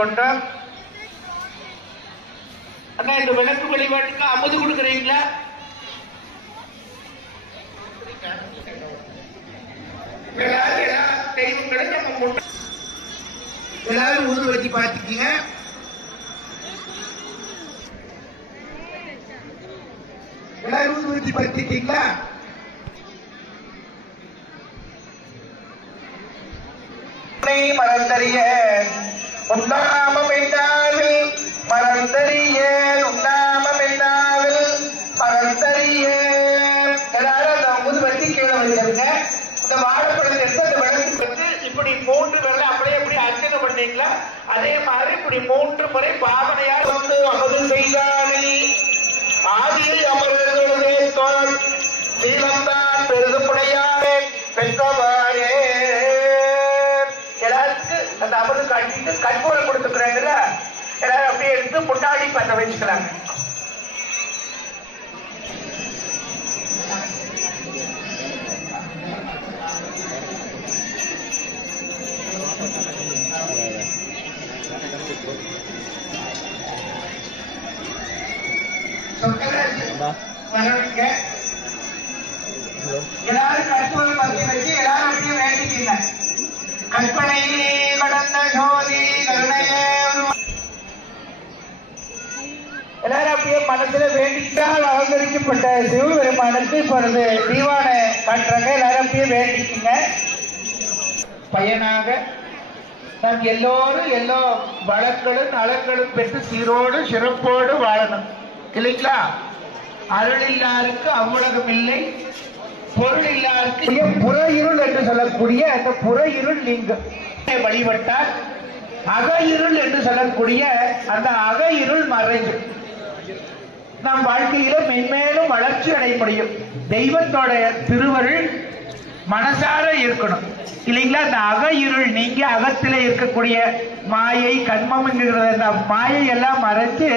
கொண்டோம் அண்ணா இந்த விளக்கு வழிபாட்டுக்கு அமுது கொடுக்குறீங்களா? எல்லாரும் எல்லா ஊது வச்சு பார்த்துக்கீங்க. எல்லாரும் ஊது வச்சு பார்த்துட்டீங்களா உன்னை மறந்தறிய உண்ணாமம் என்றாவில் மறந்தறிய உண்ணாமம் எல்லாரும் அந்த கீழே இந்த வாழைப்பழத்தை எடுத்து அந்த விளக்கு வச்சு இப்படி மூன்று விரல அப்படியே இப்படி அர்ச்சனை பண்ணீங்களா அதே மாதிரி இப்படி மூன்று முறை பாவனையார் வந்து அமது செய்தானே. ஆதியில் அமர்ந்தே தோல் சீலம்தான் எடுத்து முன்னாடி பண்ண வச்சுக்கிறாங்க வரவங்க. எல்லாரும் பத்தி வச்சு எல்லாரும் வேண்டிக்கீங்க. கற்பனை அப்படியே மனசுல வேண்டிக்கிட்டால் அலங்கரிக்கப்பட்ட சிவபெருமானுக்கு இப்பொழுது தீவான காட்டுறாங்க எல்லாரும் அப்படியே வேண்டிக்குங்க. பயனாக நாம் எல்லோரும் எல்லோ வளங்களும் நலங்களும் பெற்று சீரோடு சிறப்போடு வாழணும். இல்லைங்களா? அருள் இல்லாருக்கு அவ்வுலகம் இல்லை பொருள் இல்லாருக்கு புற இருள் என்று சொல்லக்கூடிய அந்த புற இருள் நீங்க வழிபட்டால் அக இருள் என்று சொல்லக்கூடிய அந்த அக இருள் மறைஞ்சு நம் வாழ்க்கையில மென்மேலும் வளர்ச்சி அடைய முடியும் தெய்வத்தோட திருவருள் மனசார இருக்கணும். இல்லைங்களா? அந்த அக இருள் நீங்க அகத்துல இருக்கக்கூடிய மாயை கண்மம் அந்த மாயை எல்லாம் மறைச்சு